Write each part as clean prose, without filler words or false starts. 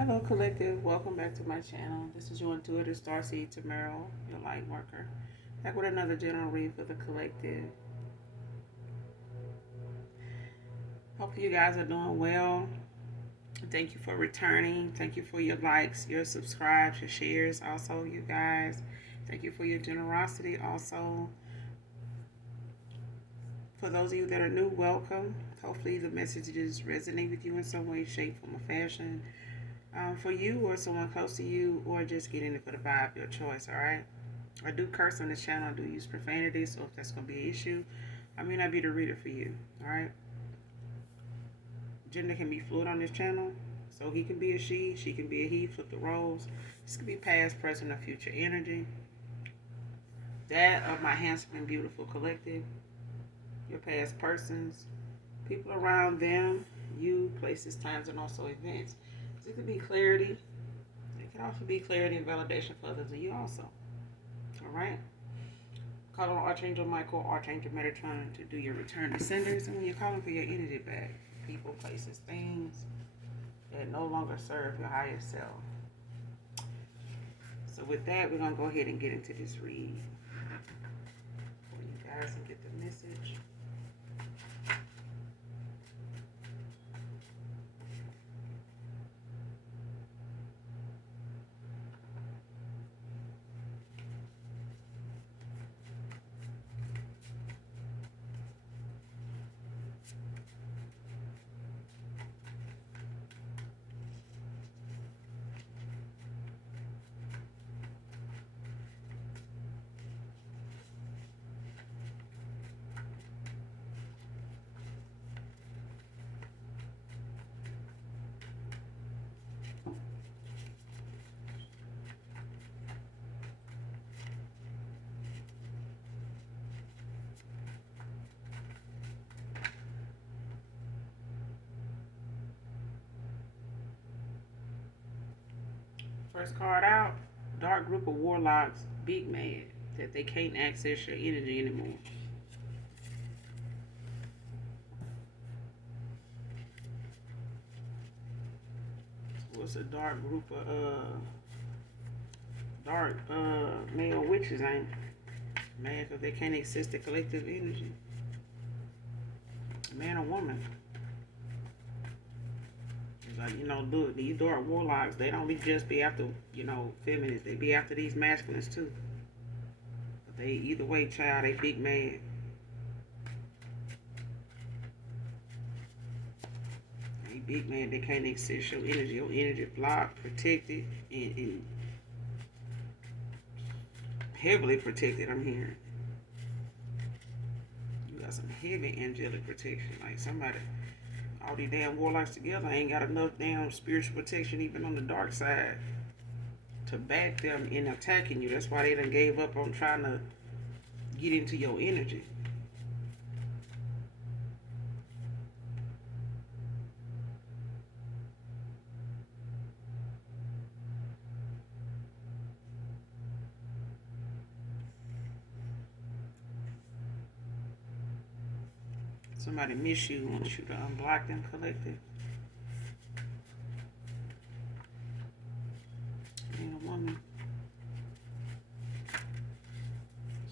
Hello, collective. Welcome back to my channel. This is your intuitive starseed Tamara, your light worker. Back with another general read for the collective. Hopefully, you guys are doing well. Thank you for returning. Thank you for your likes, your subscribes, your shares. Also, you guys, thank you for your generosity. Also, for those of you that are new, welcome. Hopefully, the messages resonate with you in some way, shape, form, or fashion. For you or someone close to you, or just getting it for the vibe, your choice, all right? I do curse on this channel. I do use profanity, so if that's going to be an issue, I may not be the reader for you, all right? Gender can be fluid on this channel, so he can be a she can be a he, flip the roles. This could be past, present, or future energy. That of my handsome and beautiful collective, your past persons, people around them, you, places, times, and also events. So it could be clarity. It can also be clarity and validation for others and you also. All right? Call on Archangel Michael, Archangel Metatron to do your return to senders. And when you're calling for your energy back, people, places, things that no longer serve your higher self. So with that, we're going to go ahead and get into this read for you guys and get the message. First card out, dark group of warlocks, big mad that they can't access your energy anymore. So it's a dark group of dark male witches, ain't mad because they can't access the collective energy. Man or woman. It's like, look, these dark warlocks, they don't just be after, feminists. They be after these masculines too. But they, either way, child, they big mad. They big mad, they can't access your energy. Your energy blocked, protected, and heavily protected, I'm hearing. You got some heavy angelic protection. Like somebody, all these damn warlocks together ain't got enough damn spiritual protection even on the dark side to back them in attacking you. That's why they done gave up on trying to get into your energy. Somebody miss you, wants you to unblock them, collective. Man or woman.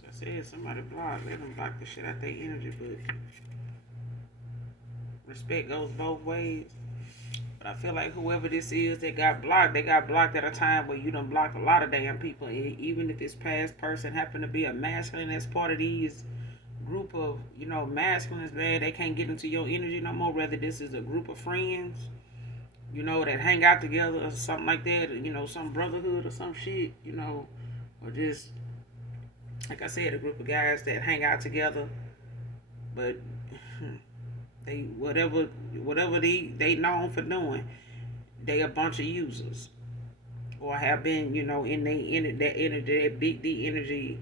So I said somebody blocked. Let them block the shit out their energy, but respect goes both ways. But I feel like whoever this is that got blocked, they got blocked at a time where you done blocked a lot of damn people. Even if this past person happened to be a masculine that's part of these group of, masculines, man, they can't get into your energy no more. Whether this is a group of friends, that hang out together or something like that, or, some brotherhood or some shit, or just, like I said, a group of guys that hang out together, but they, whatever they known for doing, they a bunch of users. Or have been, in that energy, that big D energy,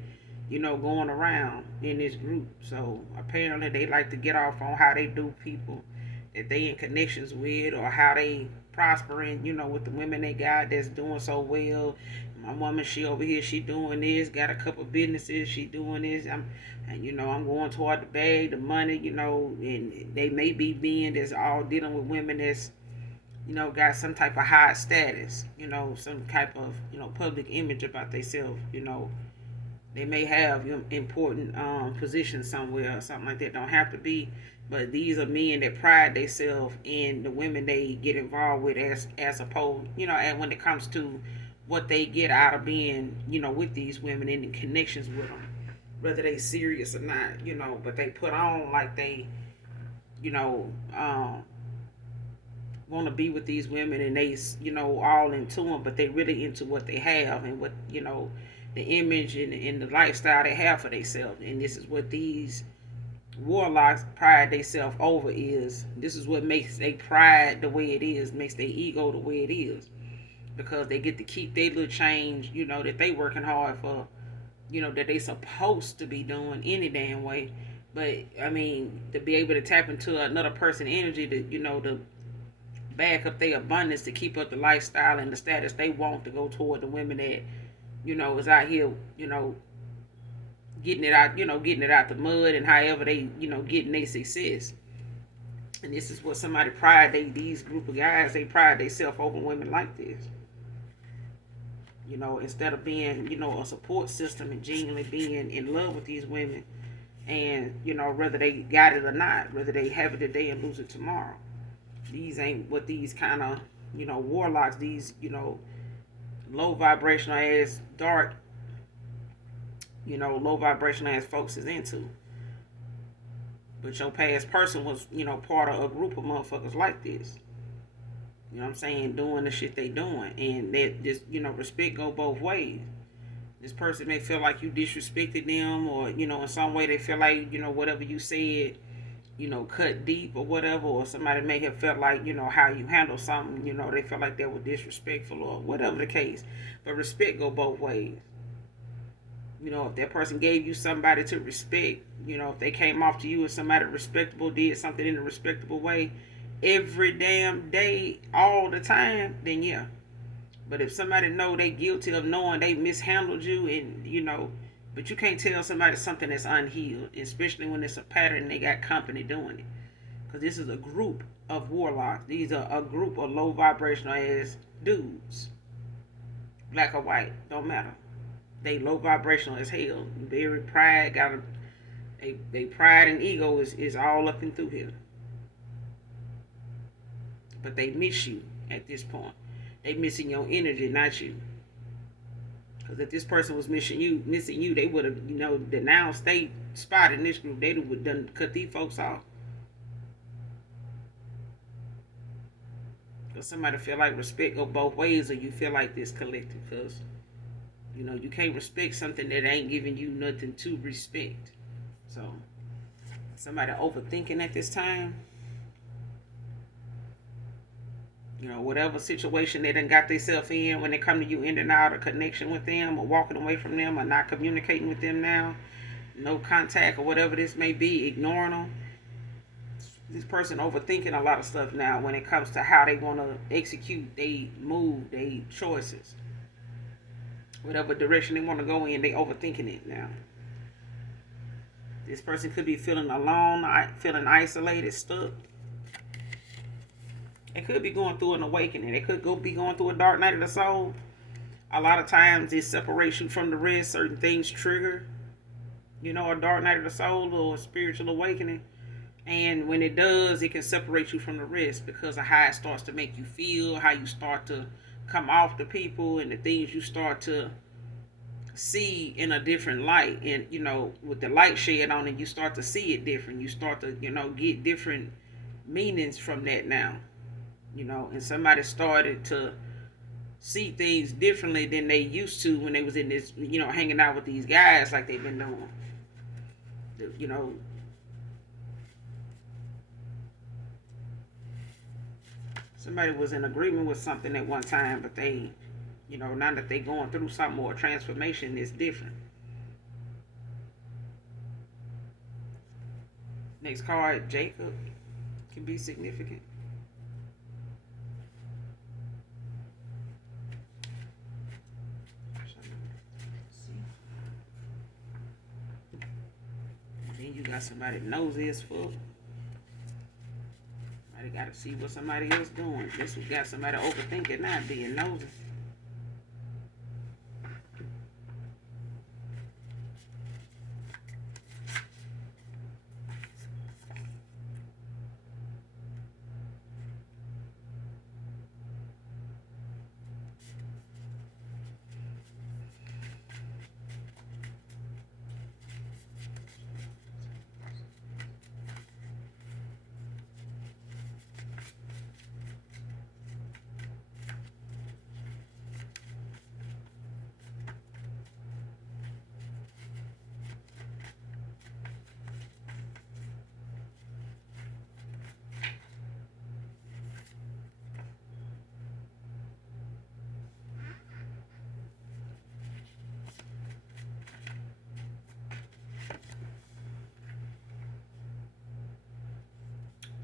going around in this group. So apparently they like to get off on how they do people that they in connections with, or how they prospering, with the women they got that's doing so well. My woman, she over here, she doing this, got a couple businesses, she doing this. I'm going toward the bag, the money, and they may be being that's all dealing with women that's got some type of high status, some type of, public image about themselves, they may have important positions somewhere or something like that. Don't have to be, but these are men that pride themselves in the women they get involved with, as opposed, and when it comes to what they get out of being, with these women and the connections with them, whether they serious or not, but they put on like they, you know, want to be with these women, and they, all into them, but they really into what they have and what, the image and the lifestyle they have for themselves. And this is what these warlocks pride themselves over is. This is what makes their pride the way it is, makes their ego the way it is. Because they get to keep their little change, that they working hard for, that they supposed to be doing any damn way. But I mean, to be able to tap into another person's energy to, to back up their abundance, to keep up the lifestyle and the status they want, to go toward the women that, is out here, getting it out the mud, and however they, getting their success. And this is what somebody these group of guys, they pride themselves over women like this. Instead of being, a support system and genuinely being in love with these women, and, whether they got it or not, whether they have it today and lose it tomorrow. These ain't what these kind of, warlocks, these, low vibrational ass, dark, low vibrational ass folks is into. But your past person was, part of a group of motherfuckers like this. You know what I'm saying? Doing the shit they doing. And that just, respect go both ways. This person may feel like you disrespected them, or, in some way they feel like, whatever you said, cut deep or whatever, or somebody may have felt like, how you handle something, they felt like they were disrespectful or whatever the case. But respect go both ways. If that person gave you somebody to respect, if they came off to you as somebody respectable, did something in a respectable way every damn day, all the time, then yeah. But if somebody know they guilty of knowing they mishandled you, and but you can't tell somebody something that's unhealed, especially when it's a pattern and they got company doing it. Because this is a group of warlocks. These are a group of low vibrational ass dudes. Black or white, don't matter. They low vibrational as hell. Very pride, they pride and ego is all up and through here. But they miss you at this point. They missing your energy, not you. Because if this person was missing you, they would have, denounced they spot in this group. They would have done cut these folks off. Because somebody feel like respect go both ways, or you feel like this collective. Because, you can't respect something that ain't giving you nothing to respect. So, somebody overthinking at this time. Whatever situation they done got themselves in, when they come to you in and out of connection with them, or walking away from them, or not communicating with them now, no contact or whatever this may be, ignoring them. This person overthinking a lot of stuff now when it comes to how they want to execute, they move, they choices. Whatever direction they want to go in, they overthinking it now. This person could be feeling alone, feeling isolated, stuck. They could be going through an awakening. They could be going through a dark night of the soul. A lot of times it separates you from the rest. Certain things trigger, a dark night of the soul or a spiritual awakening. And when it does, it can separate you from the rest because of how it starts to make you feel, how you start to come off the people, and the things you start to see in a different light. And, with the light shed on it, you start to see it different. You start to, get different meanings from that now. And somebody started to see things differently than they used to when they was in this, hanging out with these guys like they've been doing. Somebody was in agreement with something at one time, but they, now that they going through something or transformation, it's different. Next card, Jacob, can be significant. Then you got somebody nosy as fuck. Somebody got a Let's see what somebody else doing. This one got somebody overthinking, not being nosy.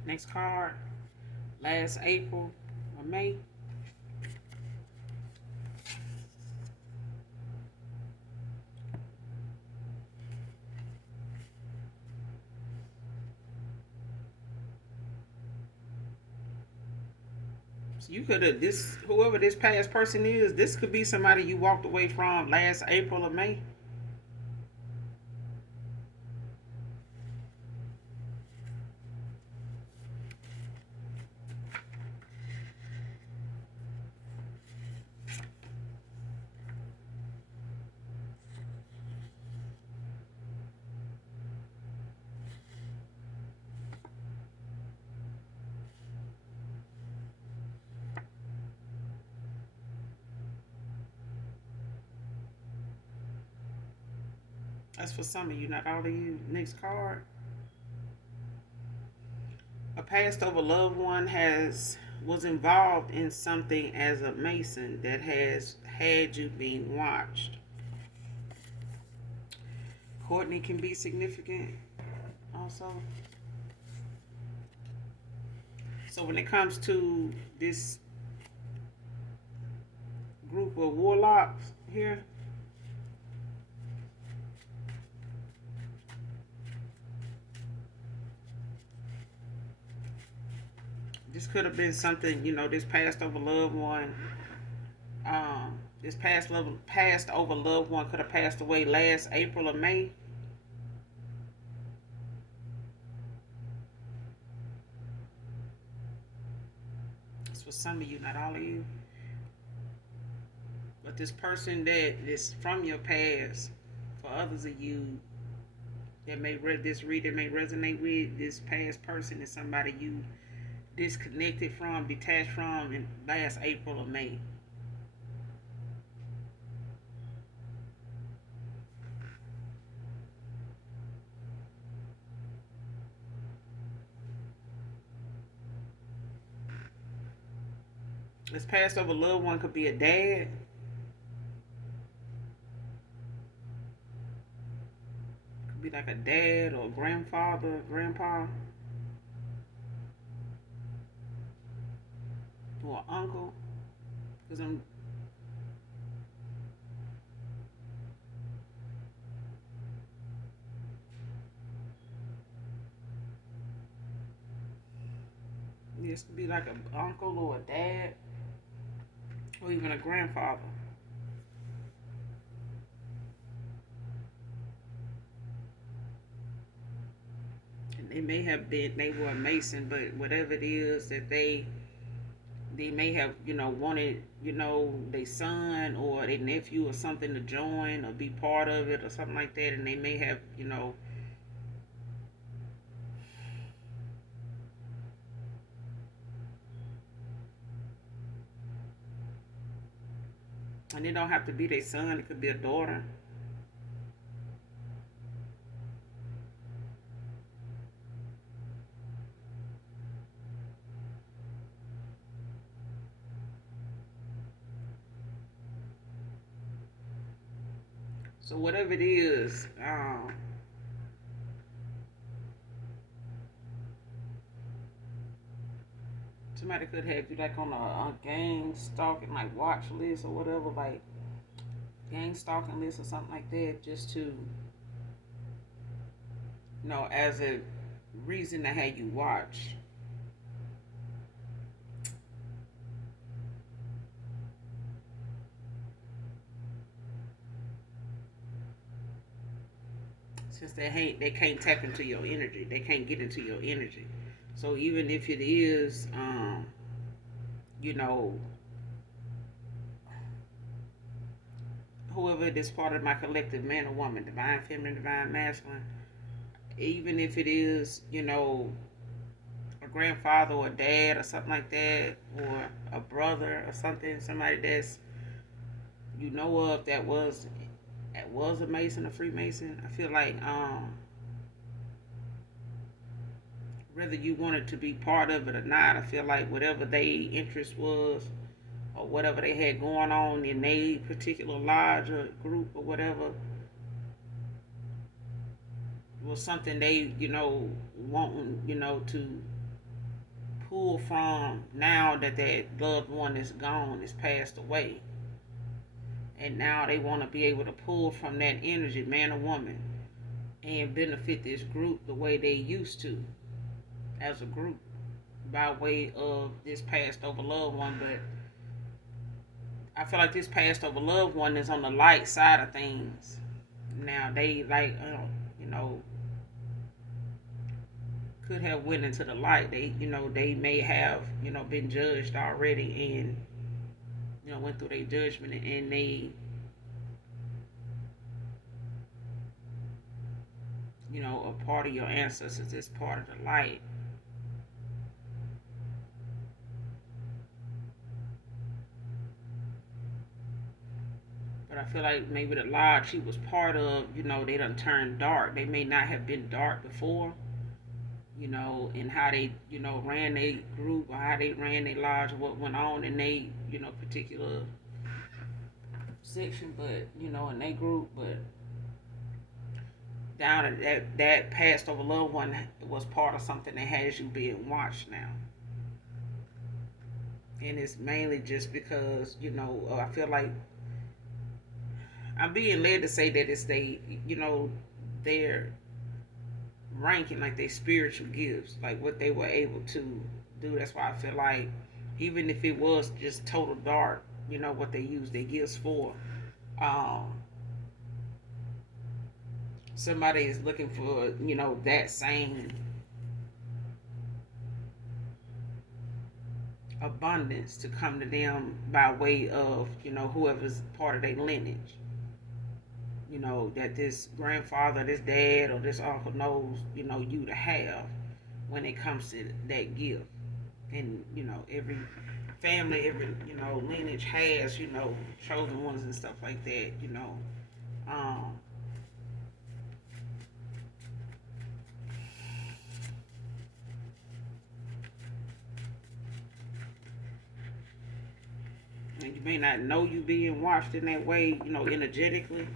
Next card. Last April or May. So you could have this whoever this past person is, this could be somebody you walked away from last April or May. That's for some of you, not all of you. Next card. A passed over loved one has was involved in something as a mason that has had you being watched. Courtney can be significant also. So when it comes to this group of warlocks here, this could have been something, this passed over loved one. This passed over loved one could have passed away last April or May. It's for some of you, not all of you. But this person that is from your past, for others of you that may read this reader may resonate with, this past person is somebody you disconnected from, detached from in last April or May. This passed over loved one could be a dad. Could be like a dad or a grandfather, grandpa, or an uncle. Because I'm this could be like an uncle or a dad or even a grandfather. And they were a Mason, but whatever it is that they may have, wanted, their son or their nephew or something to join or be part of it or something like that, and they may have, and it don't have to be their son, it could be a daughter. So whatever it is, somebody could have you like on a gang stalking like watch list or whatever, like gang stalking list or something like that, just to as a reason to have you watch. since they can't tap into your energy, they can't get into your energy. So even if it is, you know, whoever it is part of my collective, man or woman, divine feminine, divine masculine, even if it is, a grandfather or a dad or something like that, or a brother or something, somebody that's you know of that was a Mason, a Freemason. I feel like whether you wanted to be part of it or not, I feel like whatever their interest was or whatever they had going on in a particular lodge or group or whatever was something they, wanting, to pull from now that that loved one is gone, is passed away. And now they want to be able to pull from that energy, man or woman, and benefit this group the way they used to as a group by way of this passed over loved one. But I feel like this passed over loved one is on the light side of things. Now they like, you know, could have went into the light. They may have, been judged already and, went through their judgment and they, a part of your ancestors is part of the light. But I feel like maybe the lodge she was part of, they done turned dark. They may not have been dark before, and how they, ran their group or how they ran their lodge or what went on in they, particular section, but, in their group. But down at that passed over loved one was part of something that has you being watched now. And it's mainly just because, I feel like I'm being led to say that it's their ranking, like their spiritual gifts, like what they were able to do. That's why I feel like even if it was just total dark, what they use their gifts for. Um, Somebody is looking for, that same abundance to come to them by way of, whoever's part of their lineage. That this grandfather, this dad, or this uncle knows, you to have when it comes to that gift. And, every family, every, lineage has, chosen ones and stuff like that. Um, and you may not know you being watched in that way, energetically,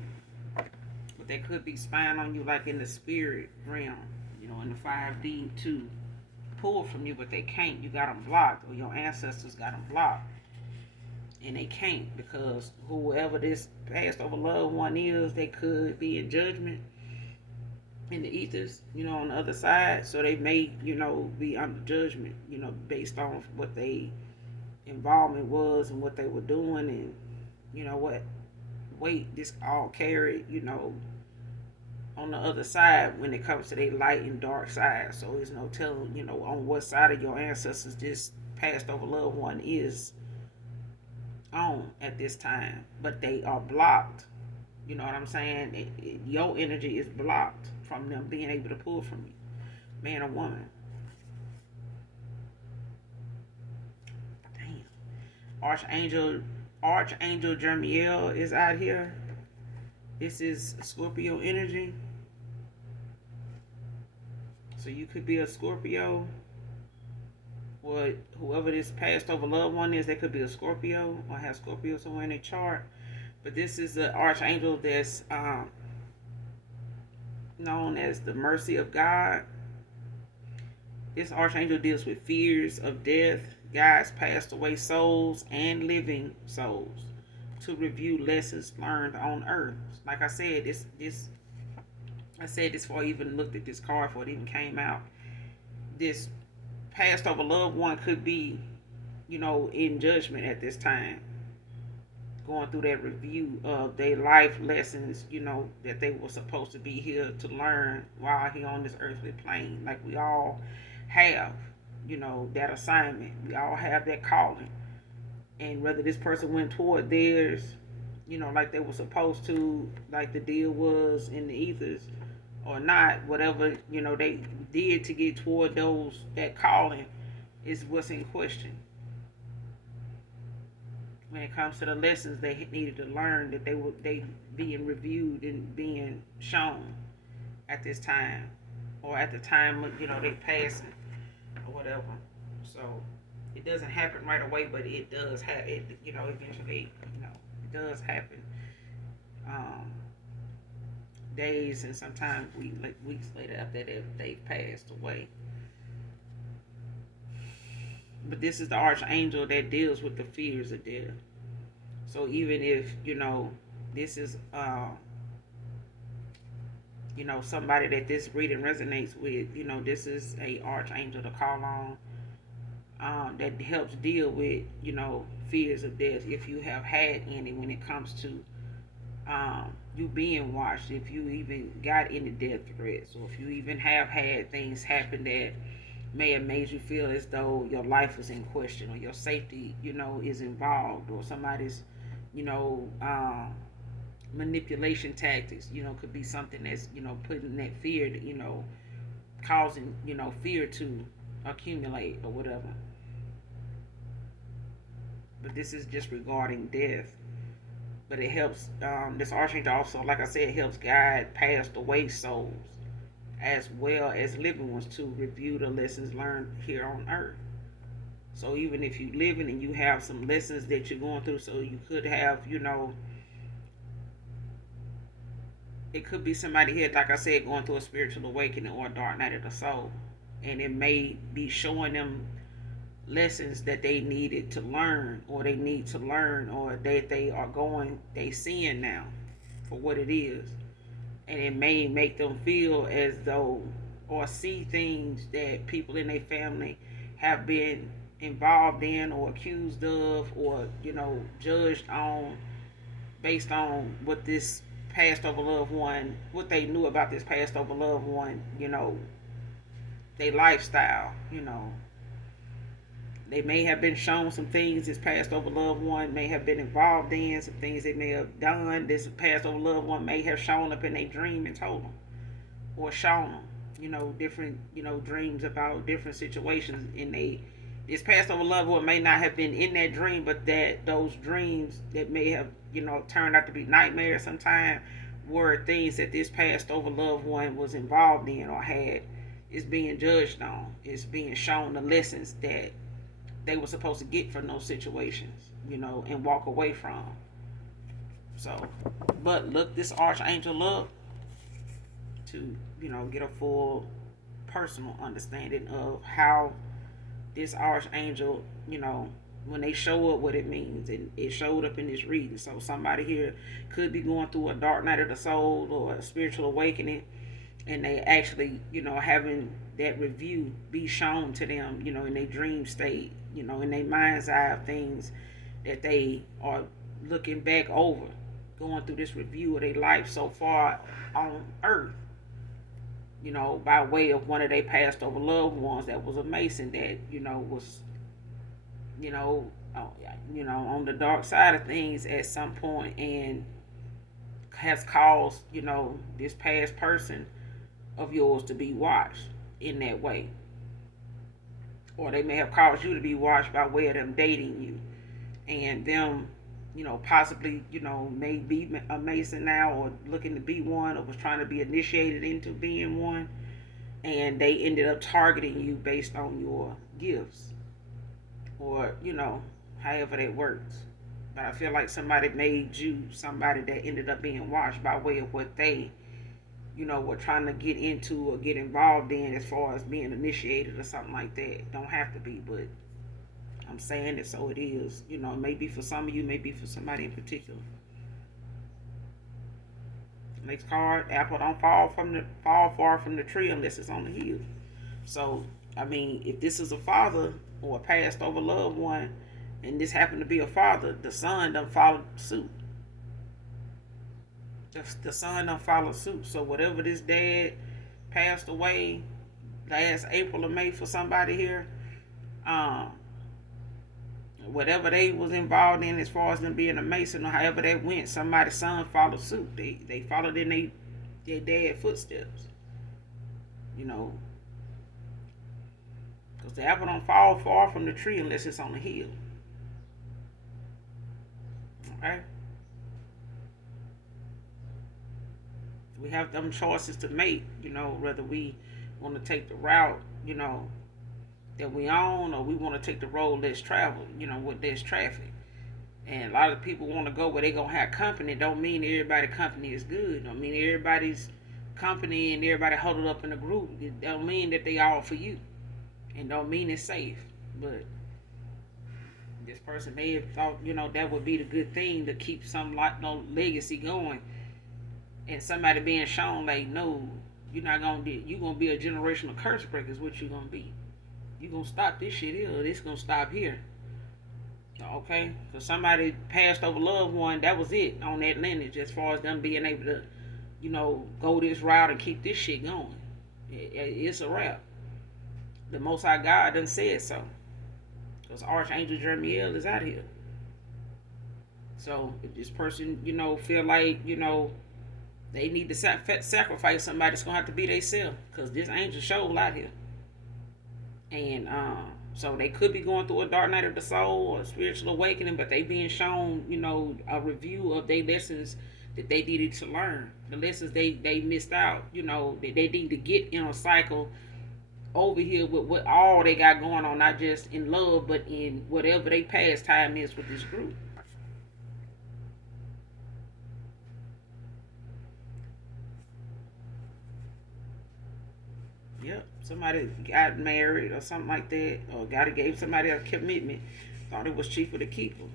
but they could be spying on you like in the spirit realm, in the 5D to pull from you, but they can't. You got them blocked, or your ancestors got them blocked, and they can't because whoever this passed over loved one is, they could be in judgment in the ethers, on the other side. So they may, be under judgment, based on what they involvement was and what they were doing and what weight this all carried, on the other side when it comes to their light and dark side. So there's no telling, on what side of your ancestors this passed over loved one is on at this time. But they are blocked. You know what I'm saying? Your energy is blocked from them being able to pull from you, man or woman. Damn. Archangel Jermiel is out here. This is Scorpio energy. So you could be a Scorpio, or whoever this passed over loved one is, they could be a Scorpio or have Scorpio somewhere in their chart. But this is the archangel that's known as the mercy of God. This archangel deals with fears of death, guides passed away souls and living souls to review lessons learned on earth. Like I said, this I said this before I even looked at this card, before it even came out. This passed over loved one could be, in judgment at this time. going through that review of their life lessons, that they were supposed to be here to learn while here on this earthly plane. Like we all have, that assignment. We all have that calling. And whether this person went toward theirs, like they were supposed to, like the deal was in the ethers, or not, whatever, they did to get toward that calling is what's in question. When it comes to the lessons they needed to learn, that they being reviewed and being shown at this time, or at the time of they passing or whatever. So it doesn't happen right away, but it does happen. Eventually, it does happen. Um, Days and sometimes weeks later after they've passed away. But this is the archangel that deals with the fears of death. So even if this is somebody that this reading resonates with, this is a archangel to call on, that helps deal with fears of death if you have had any when it comes to you being watched, if you even got any death threats, or if you even have had things happen that may have made you feel as though your life is in question, or your safety is involved, or somebody's manipulation tactics could be something that's putting that fear, causing fear to accumulate or whatever. But this is just regarding death. But it helps, this archangel also, like I said, helps guide passed away souls as well as living ones to review the lessons learned here on earth. So even if you living and you have some lessons that you're going through, so you could have, it could be somebody here, like I said, going through a spiritual awakening or a dark night of the soul. And it may be showing them lessons that they needed to learn, or they need to learn, or that they seeing now for what it is. And it may make them feel as though, or see things that people in their family have been involved in, or accused of, or judged on, based on what this passed over loved one, what they knew about this passed over loved one, their lifestyle. They may have been shown some things this passed over loved one may have been involved in, some things they may have done. This passed over loved one may have shown up in a dream and told them, or shown them, different, dreams about different situations. This passed over loved one may not have been in that dream, but that those dreams that may have, turned out to be nightmares sometime, were things that this passed over loved one was involved in or had, is being judged on. It's being shown the lessons that they were supposed to get from those situations, and walk away from. So, but look this archangel up to, get a full personal understanding of how this archangel, when they show up, what it means. And it showed up in this reading. So somebody here could be going through a dark night of the soul or a spiritual awakening, and they actually, having that review be shown to them, in their dream state, in their mind's eye of things that they are looking back over, going through this review of their life so far on earth, by way of one of their passed over loved ones that was a Mason, that, was, on the dark side of things at some point, and has caused, this past person of yours to be watched in that way. Or they may have caused you to be watched by way of them dating you, and them, possibly, may be a Mason now, or looking to be one, or was trying to be initiated into being one, and they ended up targeting you based on your gifts, or, however that works. But I feel like somebody made you somebody that ended up being watched by way of what they, were trying to get into or get involved in, as far as being initiated or something like that. Don't have to be, but I'm saying it so it is. It may be for some of you, may be for somebody in particular. Next card: apple don't fall far from the tree unless it's on the hill. So, I mean, if this is a father or a passed over loved one, and this happened to be a father, the son done followed suit. The son done followed suit. So whatever this dad passed away last April or May for somebody here, um, whatever they was involved in as far as them being a mason or however that went, somebody's son followed suit. They followed in their dad footsteps. You know, because the apple don't fall far from the tree unless it's on the hill. Okay? We have them choices to make, whether we want to take the route, that we own, or we want to take the road less traveled, with less traffic. And a lot of people want to go where they gonna have company. Don't mean everybody company is good. Don't mean everybody's company and everybody huddled up in a group. It don't mean that they all for you, and don't mean it's safe. But this person may have thought, that would be the good thing to keep some legacy going, and somebody being shown like, no, you're not gonna be. You're gonna be a generational curse breaker. Is what you're gonna be. You're gonna stop this shit here, or this gonna stop here. Okay, so somebody passed over loved one. That was it on that lineage, as far as them being able to, go this route and keep this shit going. It's a wrap. The Most High God done said so. Because Archangel Jeremiel is out here. So if this person, feel like, they need to sacrifice somebody, it's gonna have to be themselves. Because this angel show out here. And so they could be going through a dark night of the soul or a spiritual awakening, but they being shown, a review of their lessons that they needed to learn. The lessons they missed out, that they need to get in a cycle over here with what all they got going on, not just in love, but in whatever they pastime is with this group. Yep, somebody got married or something like that, or gave somebody a commitment, thought it was cheaper to keep them.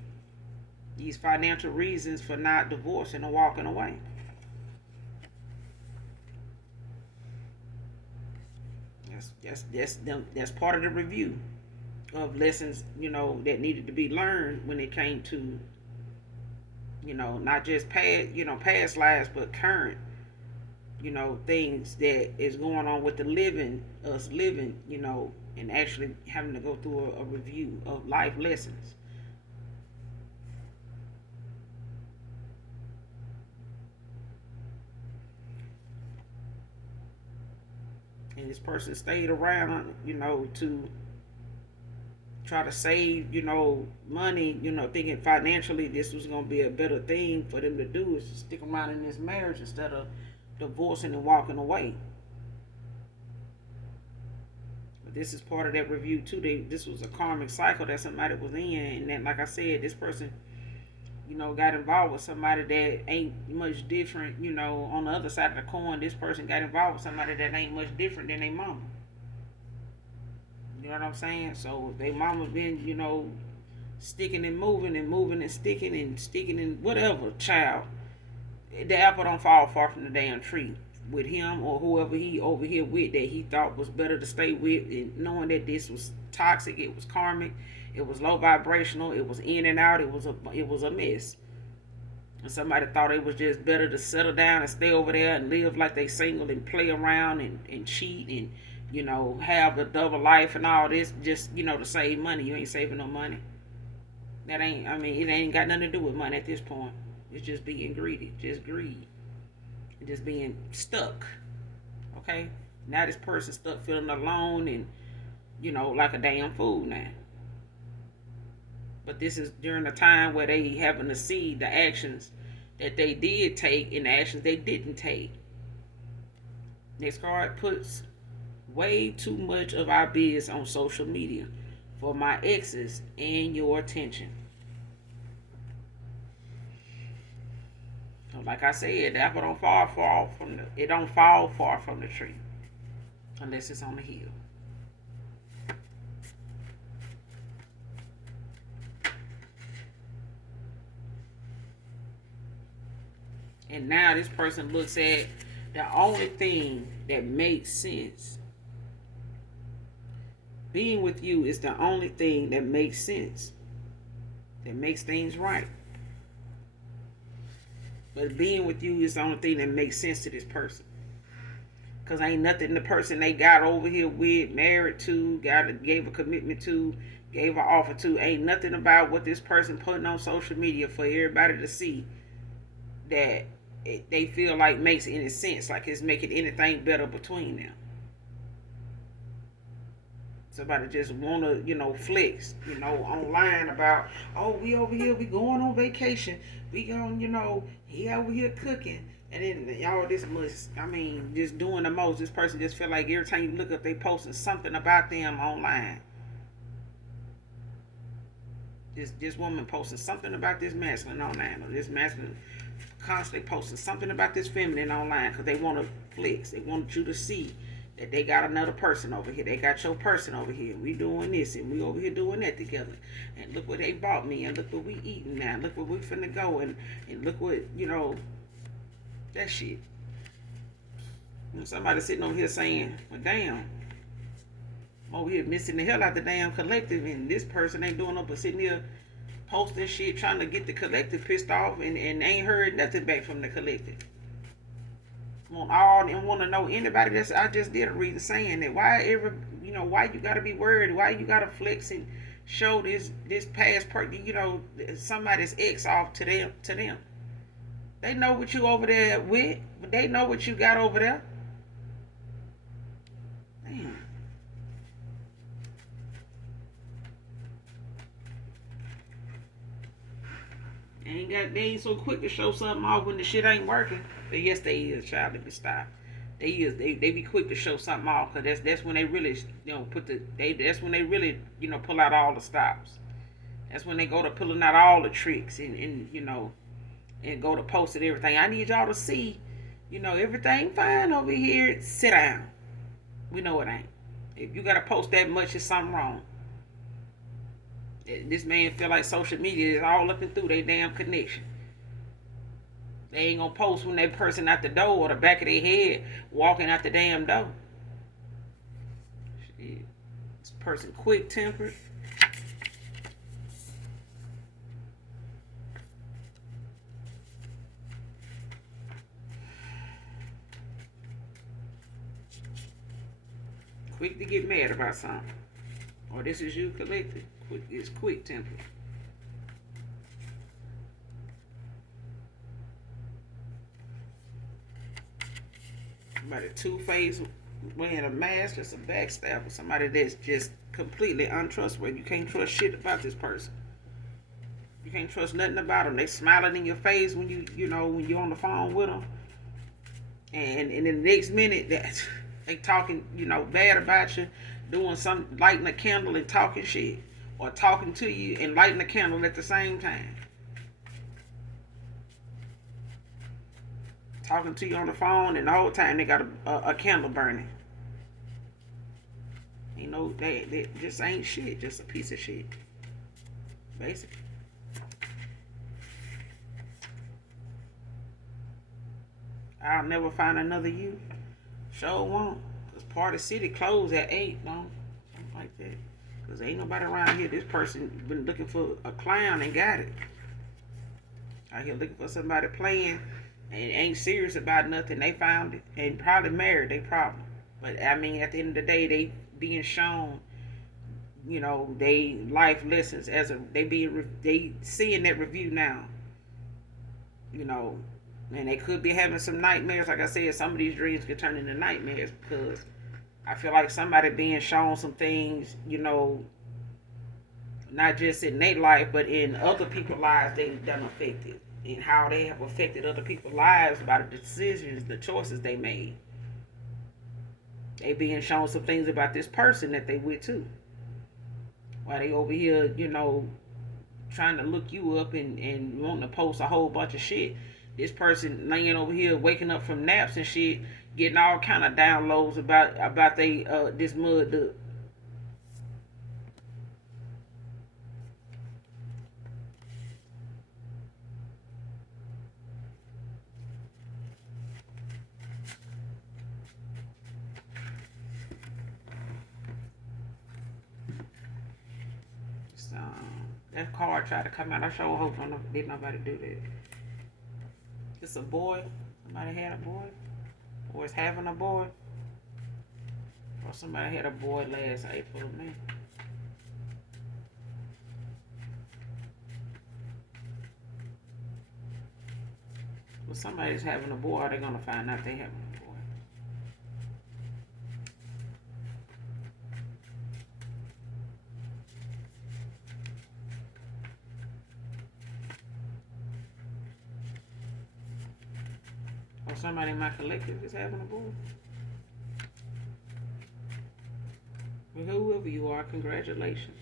These financial reasons for not divorcing or walking away. That's part of the review of lessons, that needed to be learned when it came to, not just past lives, but current, things that is going on with us living, and actually having to go through a review of life lessons. And this person stayed around, to try to save, money, thinking financially this was going to be a better thing for them to do, is to stick around in this marriage instead of divorcing and walking away. But this is part of that review too. This was a karmic cycle that somebody was in, and then, like I said, this person, got involved with somebody that ain't much different. On the other side of the coin, this person got involved with somebody that ain't much different than their mama. You know what I'm saying? So their mama been, sticking and moving and moving and sticking and whatever, child. The apple don't fall far from the damn tree with him or whoever he over here with that he thought was better to stay with, and knowing that this was toxic, it was karmic, it was low vibrational, it was in and out, it was a mess. And somebody thought it was just better to settle down and stay over there and live like they single and play around and cheat and have a double life and all this just to save money. You ain't saving no money. It ain't got nothing to do with money at this point. It's just being greedy, just greed, and just being stuck. Okay, now this person stuck feeling alone and like a damn fool now. But this is during a time where they having to see the actions that they did take and the actions they didn't take. Next card puts way too much of our biz on social media for my exes and your attention. So like I said, the apple don't fall far from the tree unless it's on the hill. And now this person looks at the only thing that makes sense. Being with you is the only thing that makes sense. that makes things right. But being with you is the only thing that makes sense to this person. Cause ain't nothing the person they got over here with, married to, gave a commitment to, gave an offer to. Ain't nothing about what this person putting on social media for everybody to see that they feel like makes any sense, like it's making anything better between them. Somebody just wanna, flex, online about, oh, we over here, we going on vacation, we going, he over here cooking, and then y'all this much, just doing the most. This person just feel like every time you look up, they posting something about them online. This woman posting something about this masculine online, or this masculine constantly posting something about this feminine online, because they want to flex. They want you to see that they got another person over here. They got your person over here. We doing this and we over here doing that together. And look what they bought me, and look what we eating now. Look where we finna go, and look what, that shit. And somebody sitting over here saying, well, damn, I'm over here missing the hell out the damn collective, and this person ain't doing up but sitting here posting shit trying to get the collective pissed off, and ain't heard nothing back from the collective. Want to know anybody that's, I just did a reading saying that why you gotta be worried, why you gotta flex and show this past somebody's ex off to them. They know what you over there with, but they know what you got over there. Damn. They ain't so quick to show something off when the shit ain't working. But yes, they is, child. Let me stop. They is. They be quick to show something off, because that's when they really that's when they really pull out all the stops. That's when they go to pulling out all the tricks, and go to posting everything. I need y'all to see, everything fine over here. Sit down. We know it ain't. If you gotta post that much, it's something wrong. This man feel like social media is all up and through their damn connection. They ain't gonna post when that person at the door or the back of their head walking out the damn door. Shit. This person quick tempered. Quick to get mad about something. Or this is you collected. It's quick tempered. Somebody two-faced, wearing a mask, just a backstabber. Somebody that's just completely untrustworthy. You can't trust shit about this person. You can't trust nothing about them. They smiling in your face when when you're on the phone with them, and in the next minute that they talking bad about you, doing some, lighting a candle and talking shit, or talking to you and lighting a candle at the same time. Talking to you on the phone, and the whole time they got a candle burning. They just ain't shit. Just a piece of shit, basically. I'll never find another you. Sure won't. Cause Party City closed at 8, no, something like that. Cause ain't nobody around here. This person been looking for a clown and got it. Out here looking for somebody playing and ain't serious about nothing. They found it and probably married. They problem. But at the end of the day, they being shown, they life lessons they seeing that review now. And they could be having some nightmares. Like I said, some of these dreams could turn into nightmares, because I feel like somebody being shown some things, not just in their life, but in other people's lives they've done affected, and how they have affected other people's lives by the decisions, the choices they made. They being shown some things about this person that they with too. While they over here, trying to look you up and wanting to post a whole bunch of shit. This person laying over here waking up from naps and shit, getting all kind of downloads about they this mud duck. So That card tried to come out. I sure hope did nobody do that. It's a boy. Somebody had a boy. Or is having a boy. Or somebody had a boy last April, man. Well, somebody's having a boy, or they're gonna find out they having a boy. Or somebody in my collective is having a boy. Well, whoever you are, congratulations.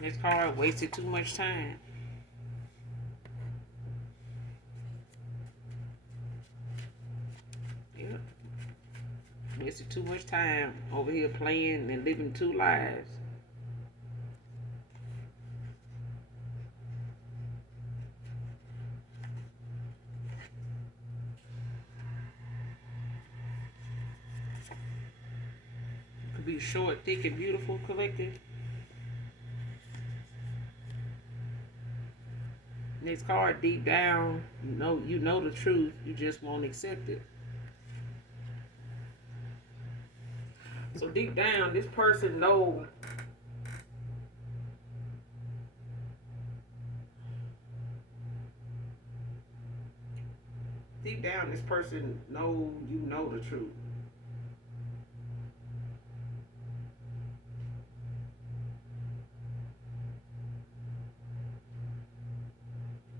This card wasted too much time. Yep. Wasted too much time over here playing and living two lives. Could be short, thick, and beautiful collective. This card, deep down, you know the truth. You just won't accept it. So deep down, this person knows. Deep down, this person you know the truth.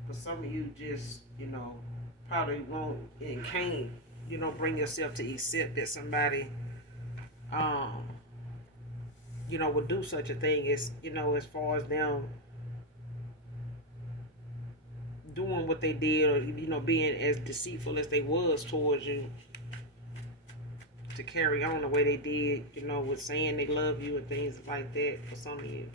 But some of you just, probably won't and can't, bring yourself to accept that somebody, um, would do such a thing as, as far as them doing what they did, or being as deceitful as they was towards you, to carry on the way they did, with saying they love you and things like that for some of you.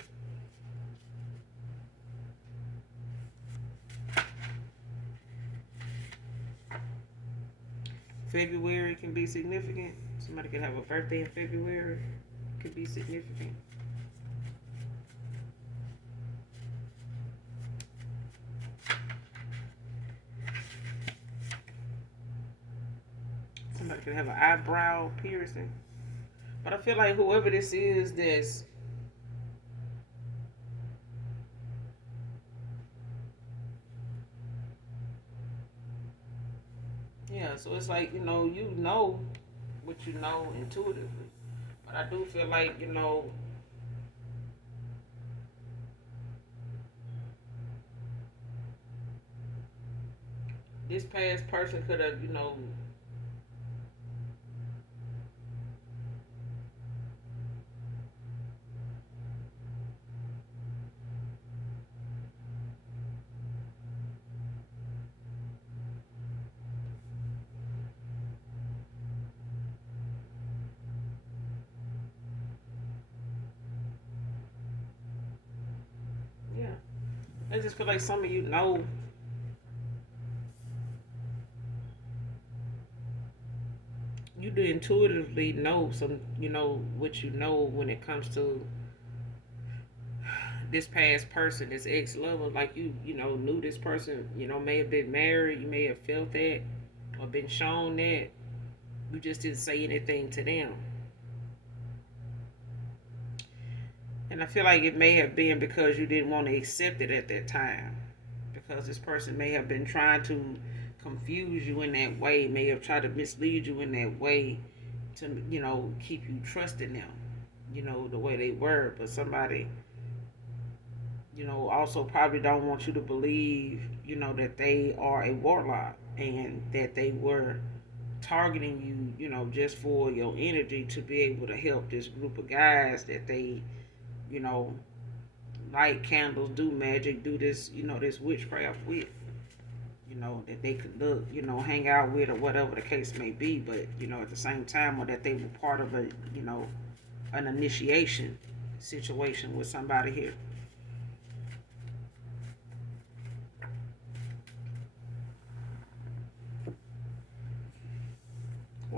February can be significant. Somebody could have a birthday in February. Could be significant. Somebody could have an eyebrow piercing. But I feel like whoever this is, that's yeah. So it's like you know what you know intuitively. But I do feel like this past person could have yeah. I just feel like some of you do intuitively know some what you know when it comes to this past person, this ex lover. Like you knew this person, may have been married, you may have felt that or been shown that. You just didn't say anything to them. And I feel like it may have been because you didn't want to accept it at that time. Because this person may have been trying to confuse you in that way, may have tried to mislead you in that way to, keep you trusting them, the way they were. But somebody, also probably don't want you to believe, that they are a warlock and that they were targeting you, just for your energy to be able to help this group of guys that they, you know, light candles, do magic, do this, this witchcraft with, that they could look, hang out with or whatever the case may be. But, at the same time, or that they were part of a, an initiation situation with somebody here.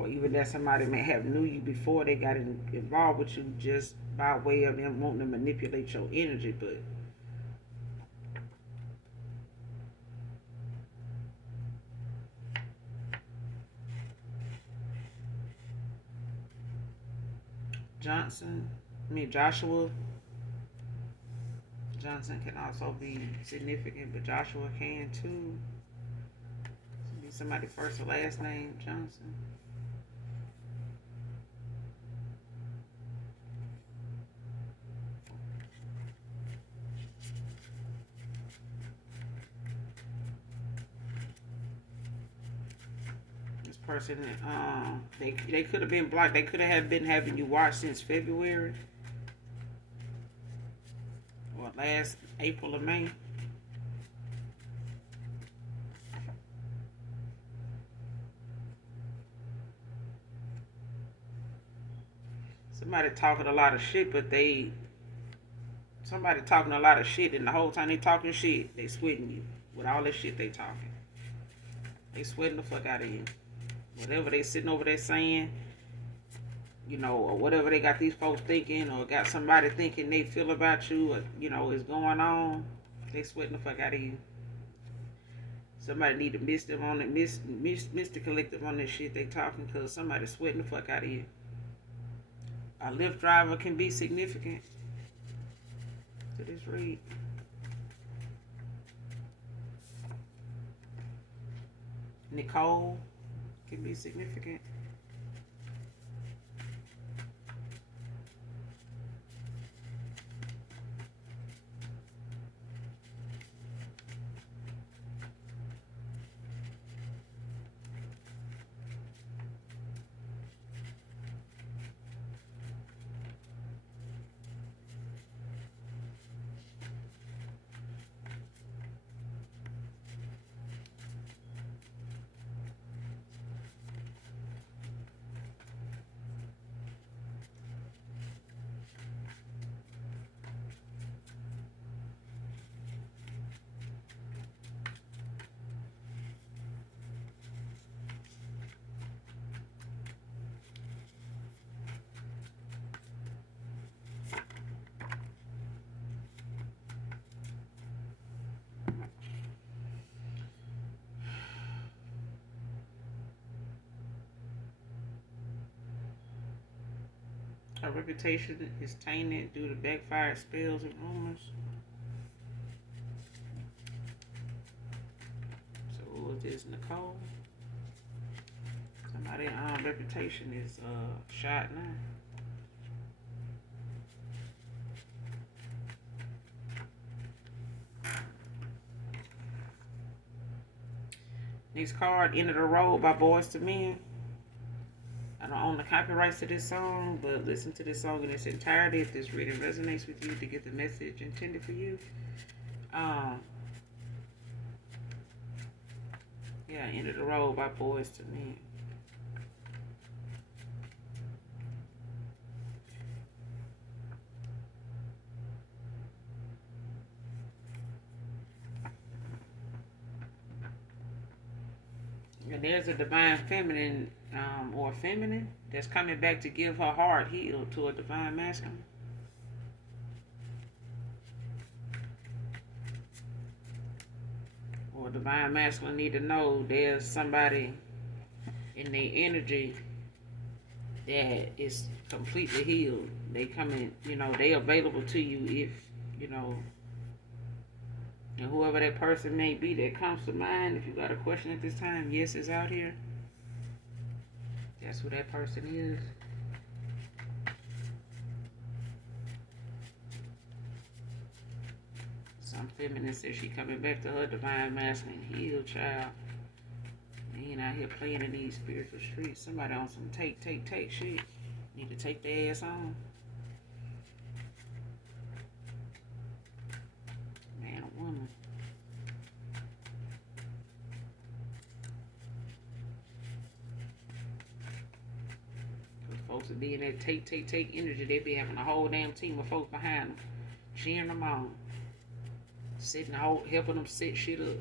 or even that somebody may have knew you before they got involved with you just by way of them wanting to manipulate your energy. But Joshua Johnson can also be significant, but Joshua can too. Be somebody first or last name Johnson. This person, they could have been blocked. They could have been having you watch since February or last April or May. Somebody talking a lot of shit, but somebody talking a lot of shit, and the whole time they talking shit, they sweating you with all this shit they talking. They sweating the fuck out of you. Whatever they sitting over there saying, or whatever they got these folks thinking, or got somebody thinking they feel about you, or, is going on, they sweating the fuck out of you. Somebody need to miss them on it, miss the collective on this shit they talking, because somebody sweating the fuck out of you. A Lyft driver can be significant to this read. Nicole can be significant. Her reputation is tainted due to backfired spells and rumors. So who is this, Nicole? Somebody's reputation is shot now. Next card, End of the Road by Boys to Men. I don't own the copyrights to this song, but listen to this song in its entirety if this reading resonates with you to get the message intended for you. End of the Road by Boys to Men. And there's a divine feminine or feminine that's coming back to give her heart healed to a divine masculine. Or divine masculine need to know there's somebody in their energy that is completely healed. They coming, they available to you if, and whoever that person may be that comes to mind, if you got a question at this time, yes, is out here. That's who that person is. Some feminine says she coming back to her divine masculine healed child. They ain't out here playing in these spiritual streets. Somebody on some take shit. Need to take their ass on. Man or woman. Folks would be in that take energy. They be having a whole damn team of folks behind them, cheering them on, helping them set shit up.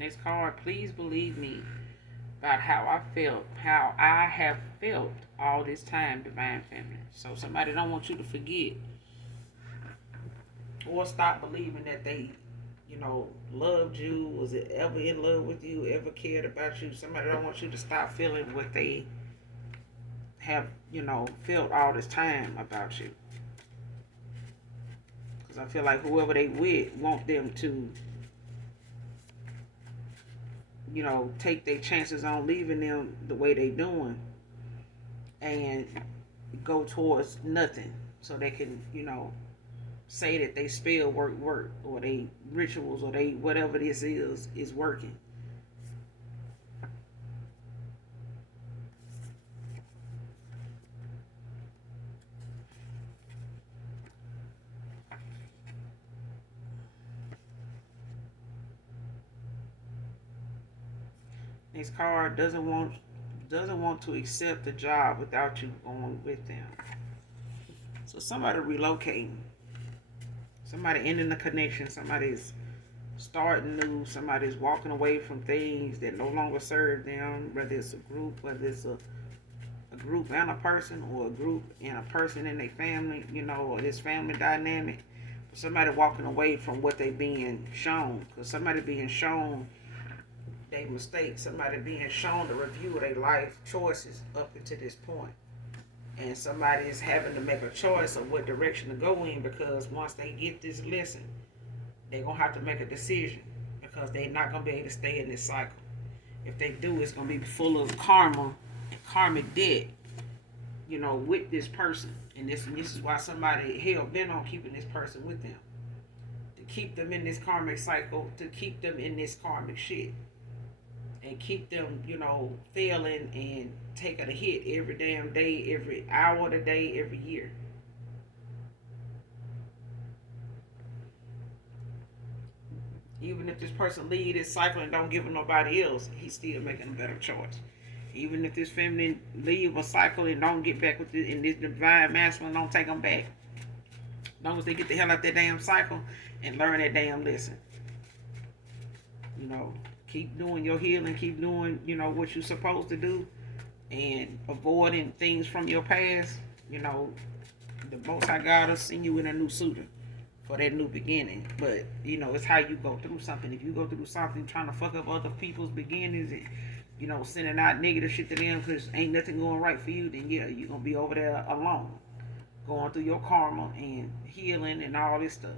Next card, please believe me about how I have felt all this time, divine feminine. So somebody don't want you to forget or stop believing that they, loved you, was it ever in love with you, ever cared about you. Somebody don't want you to stop feeling what they have, felt all this time about you. Because I feel like whoever they with want them to, take their chances on leaving them the way they doing and go towards nothing so they can, say that they spell work or they rituals or they whatever this is working. Next card, doesn't want to accept the job without you going with them. So somebody relocating, somebody ending the connection, somebody's starting new, somebody's walking away from things that no longer serve them, whether it's a group, whether it's a group and a person, or a group and a person and their family, or this family dynamic. Somebody walking away from what they being shown, because somebody being shown they mistakes, somebody being shown the review of their life choices up until this point. And somebody is having to make a choice of what direction to go in, because once they get this lesson, they're going to have to make a decision, because they're not going to be able to stay in this cycle. If they do, it's going to be full of karma and karmic debt, with this person. And this is why somebody hell bent on keeping this person with them. To keep them in this karmic cycle, to keep them in this karmic shit. And keep them, failing and taking a hit every damn day, every hour of the day, every year. Even if this person leave this cycle and don't give him nobody else, he's still making a better choice. Even if this feminine leave a cycle and don't get back with it, and this divine masculine don't take them back, as long as they get the hell out that damn cycle and learn that damn lesson. Keep doing your healing, keep doing, what you're supposed to do, and avoiding things from your past. The Most High God will send you in a new suitor for that new beginning. But, it's how you go through something. If you go through something trying to fuck up other people's beginnings and, sending out negative shit to them because ain't nothing going right for you, then yeah, you're going to be over there alone, going through your karma and healing and all this stuff.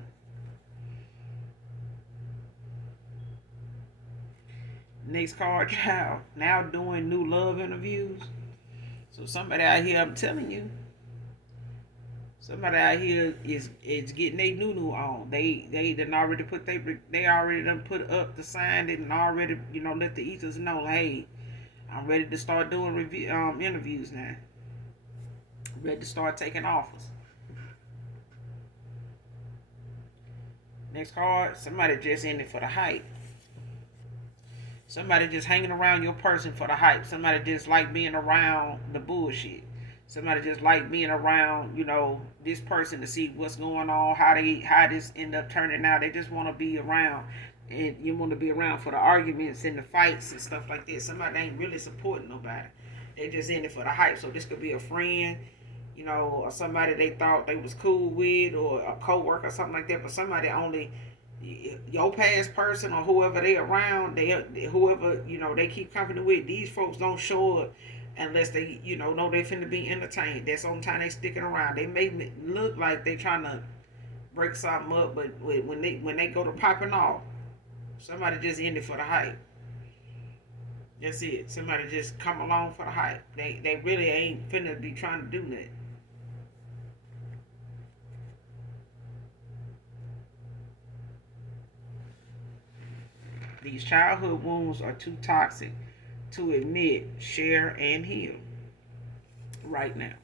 Next card, child. Now doing new love interviews. So somebody out here, I'm telling you, somebody out here is getting their new on. They done already they already done put up the sign and already let the ethers know, hey, I'm ready to start doing interviews now. I'm ready to start taking offers. Next card, somebody just in it for the hype. Somebody just hanging around your person for the hype. Somebody just like being around the bullshit. Somebody just like being around, this person to see what's going on, how this end up turning out. They just want to be around, and you want to be around for the arguments and the fights and stuff like that. Somebody ain't really supporting nobody. They just in it for the hype. So this could be a friend, or somebody they thought they was cool with, or a coworker or something like that. But somebody only your past person or whoever they around, whoever they keep company with. These folks don't show up unless they know they finna be entertained. That's the only time they sticking around. They make it look like they trying to break something up, but when they go to popping off, somebody just in it for the hype. That's it. Somebody just come along for the hype. They really ain't finna be trying to do that. These childhood wounds are too toxic to admit, share, and heal right now.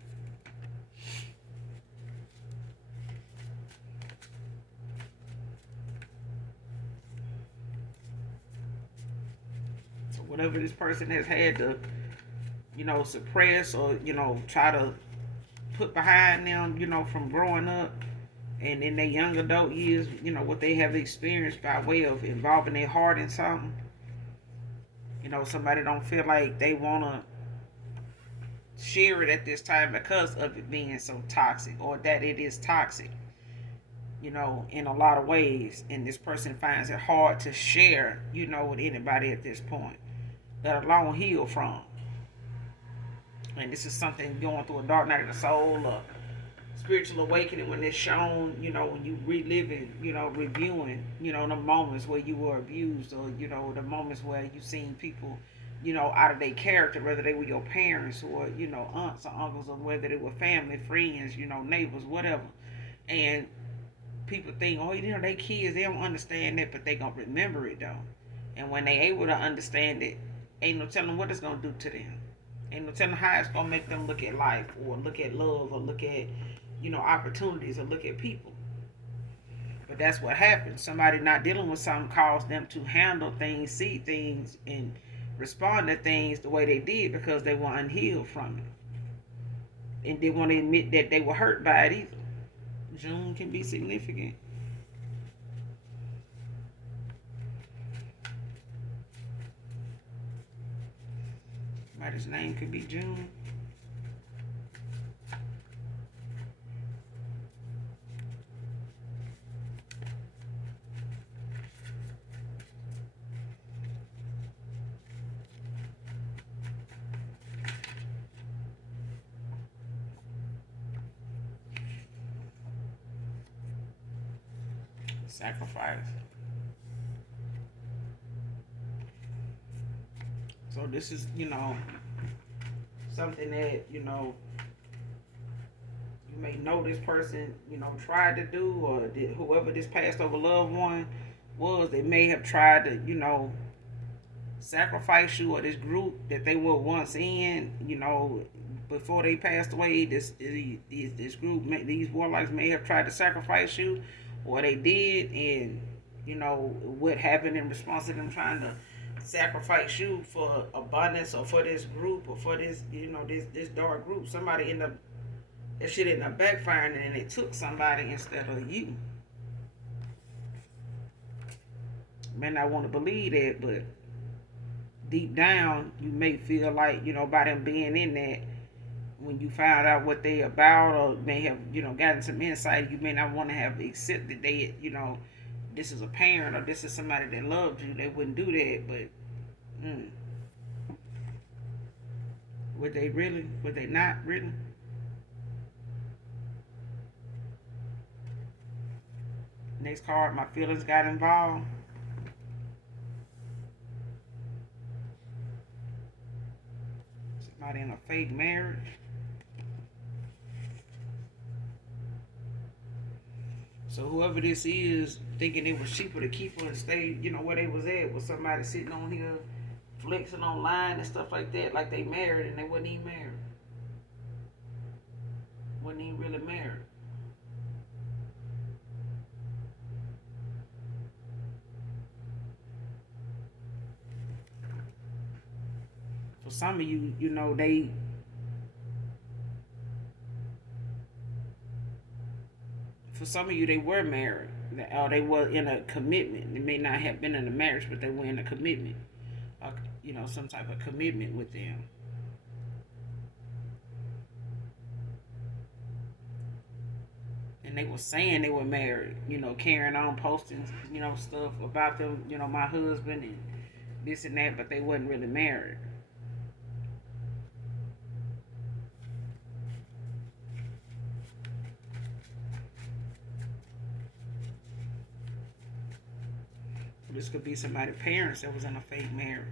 So whatever this person has had to, suppress or, try to put behind them, from growing up and in their young adult years, what they have experienced by way of involving their heart in something, Somebody don't feel like they want to share it at this time because of it being so toxic, or that it is toxic, in a lot of ways. And this person finds it hard to share, with anybody at this point, let alone heal from. And this is something going through a dark night of the soul, or spiritual awakening, when it's shown, when you reliving, reviewing, the moments where you were abused, or, the moments where you seen people, out of their character, whether they were your parents, or, aunts or uncles, or whether they were family, friends, neighbors, whatever. And people think, oh, they kids, they don't understand that, but they gonna remember it though. And when they able to understand it, ain't no telling what it's gonna do to them. Ain't no telling how it's gonna make them look at life, or look at love, or look at, opportunities, or look at people. But that's what happens. Somebody not dealing with something caused them to handle things, see things, and respond to things the way they did, because they were unhealed from it. And they want to admit that they were hurt by it either. June can be significant. Somebody's name could be June. Sacrifice. So this is, something that, you may know this person, tried to do, or did, whoever this passed over loved one was, they may have tried to, sacrifice you, or this group that they were once in, before they passed away. This group, these warlocks may have tried to sacrifice you, or they did, and what happened in response to them trying to sacrifice you for abundance, or for this group, or for this, this dark group. Somebody ended up, that shit ended up backfiring, and it took somebody instead of you. May not want to believe that, but deep down, you may feel like, by them being in that, when you found out what they about, or may have, gotten some insight, you may not want to have accepted they, this is a parent, or this is somebody that loved you. They wouldn't do that, but would they really? Would they not really? Next card, my feelings got involved. Somebody in a fake marriage. So whoever this is, thinking it was cheaper to keep her and stay, where they was at, was somebody sitting on here flexing online and stuff like that, like they married, and they wasn't even married. Wasn't even really married. For some of you, for some of you, they were married, or they were in a commitment. They may not have been in a marriage, but they were in a commitment, some type of commitment with them. And they were saying they were married, carrying on, posting, stuff about them, my husband and this and that, but they wasn't really married. This could be somebody's parents that was in a fake marriage.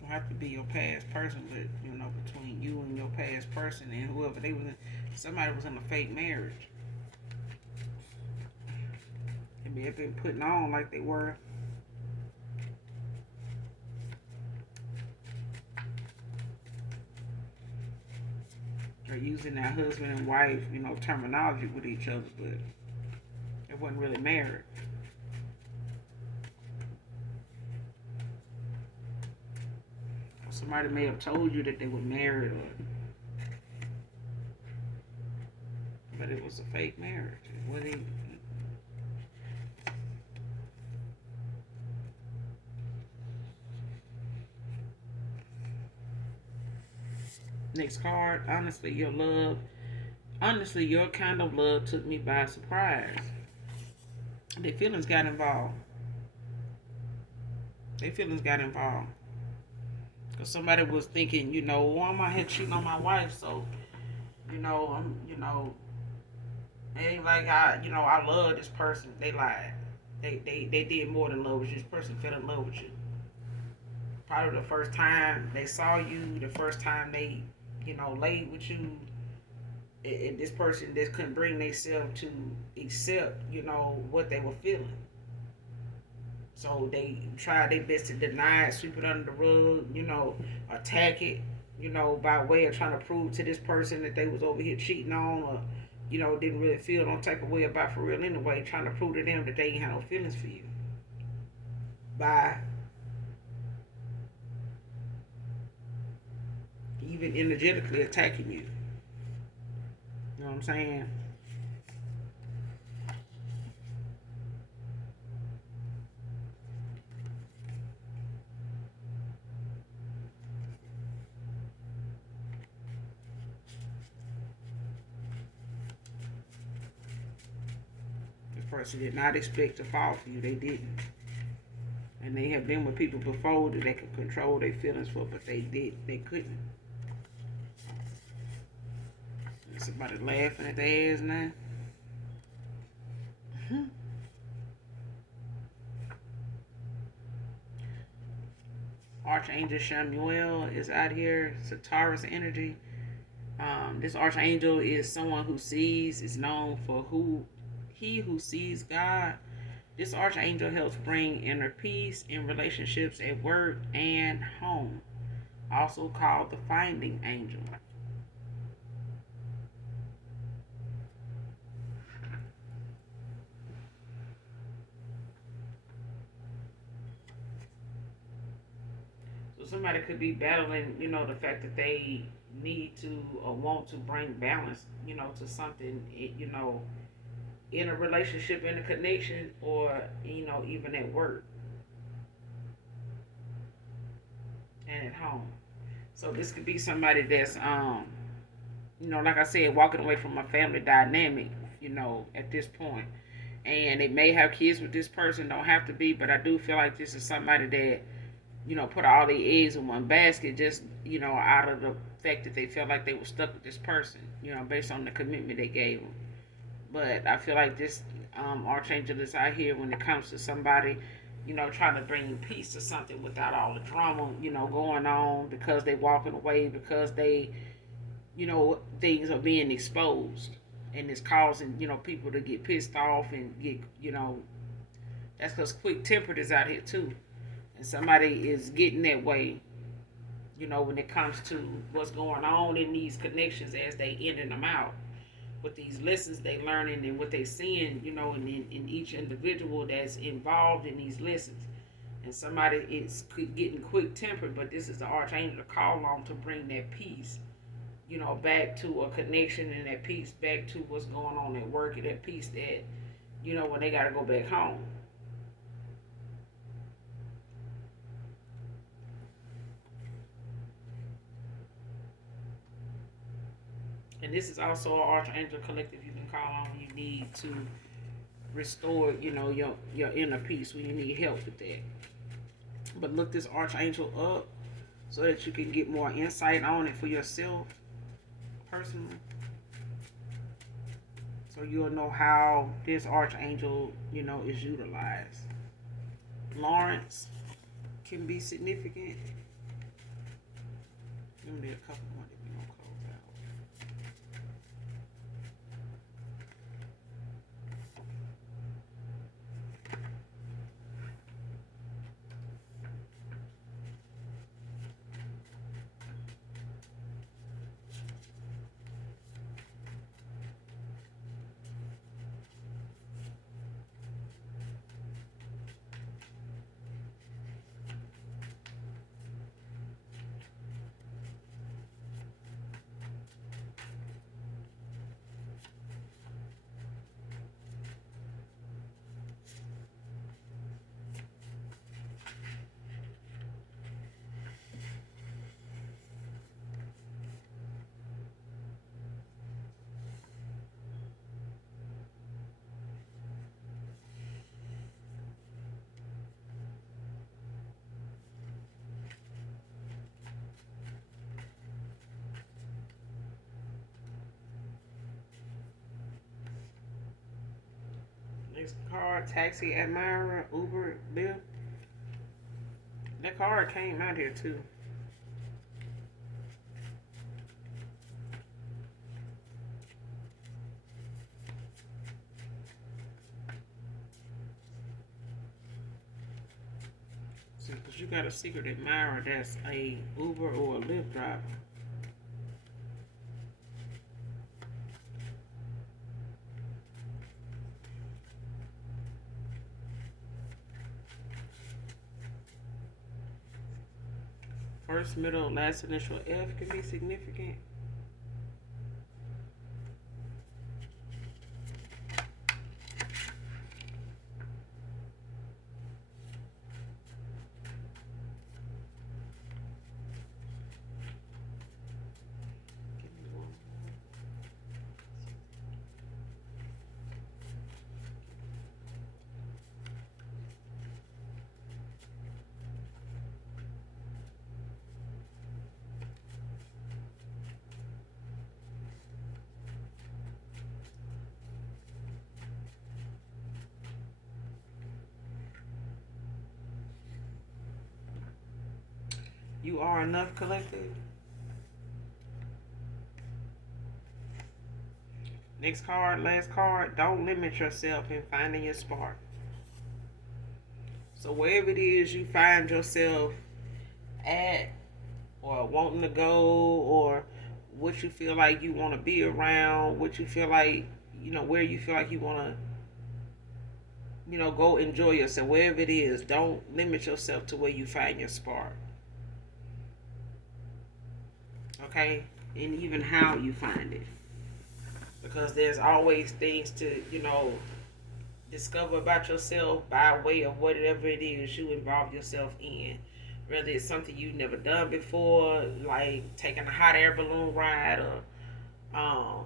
Don't have to be your past person, but between you and your past person and whoever they was in, somebody was in a fake marriage. They may have been putting on like they were. Or using their husband and wife, terminology with each other, but they wasn't really married. Somebody may have told you that they were married, but it was a fake marriage. It wasn't even, Next card. Honestly, your love. Honestly, your kind of love took me by surprise. Their feelings got involved. Their feelings got involved. Because somebody was thinking, why am I here cheating on my wife? So, it ain't like I love this person. They lied. They did more than love with you. This person fell in love with you. Probably the first time they saw you, the first time they, laid with you, this person just couldn't bring themselves to accept, what they were feeling. So they tried their best to deny it, sweep it under the rug, attack it, by way of trying to prove to this person that they was over here cheating on, or, didn't really feel no type of way about for real anyway, trying to prove to them that they ain't had no feelings for you. By even energetically attacking you. You know what I'm saying? This person did not expect to fall for you. They didn't. And they have been with people before that they could control their feelings for, but they couldn't. Somebody laughing at their ass now. Archangel Shamuel is out here. It's a Taurus energy. This archangel is someone who sees, is known for who sees God. This archangel helps bring inner peace in relationships at work and home, also called the finding angel. So somebody could be battling, the fact that they need to or want to bring balance, to something, in a relationship, in a connection, or, even at work and at home. So this could be somebody that's, like I said, walking away from a family dynamic, at this point. And they may have kids with this person, don't have to be, but I do feel like this is somebody that, put all their eggs in one basket just, out of the fact that they felt like they were stuck with this person, based on the commitment they gave them. But I feel like this archangel is out here when it comes to somebody, trying to bring peace to something without all the drama, going on because they walking away, because they, things are being exposed. And it's causing, people to get pissed off and get, that's because quick tempered is out here too. And somebody is getting that way, when it comes to what's going on in these connections as they ending them out with these lessons they learning and what they seeing, in each individual that's involved in these lessons. And somebody is getting quick tempered, but this is the archangel to call on to bring that peace, back to a connection, and that peace back to what's going on at work, and that peace that, when they got to go back home. And this is also an archangel collective you can call on when you need to restore, your inner peace, when you need help with that. But look this archangel up so that you can get more insight on it for yourself personally. So you'll know how this archangel, is utilized. Lawrence can be significant. Let me a couple more that we're gonna close out. Next card, taxi, admirer, Uber, Lyft. That card came out here too. See, because you got a secret admirer that's a Uber or a Lyft driver. First, middle, last initial F can be significant. You are enough, collective. Next card, last card. Don't limit yourself in finding your spark. So wherever it is you find yourself at, or wanting to go, or what you feel like you want to be around, what you feel like, where you feel like you want to, go enjoy yourself. Wherever it is, don't limit yourself to where you find your spark. Okay? And even how you find it. Because there's always things to, discover about yourself by way of whatever it is you involve yourself in. Whether it's something you've never done before, like taking a hot air balloon ride, or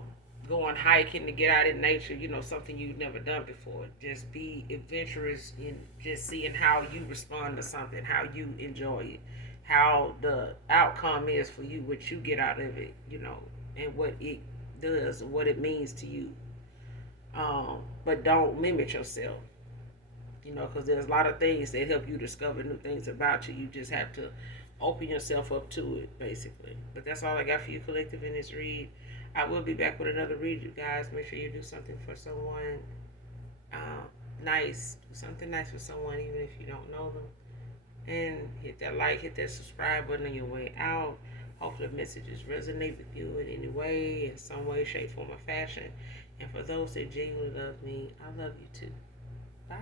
going hiking to get out in nature, something you've never done before. Just be adventurous in just seeing how you respond to something, how you enjoy it, how the outcome is for you, what you get out of it, and what it does, what it means to you. But don't limit yourself, because there's a lot of things that help you discover new things about you. You just have to open yourself up to it, basically. But that's all I got for you, collective, in this read. I will be back with another read, you guys. Make sure you do something for someone nice. Do something nice for someone, even if you don't know them. And hit that like, hit that subscribe button on your way out. Hopefully the messages resonate with you in any way, in some way, shape, form, or fashion. And for those that genuinely love me, I love you too. Bye.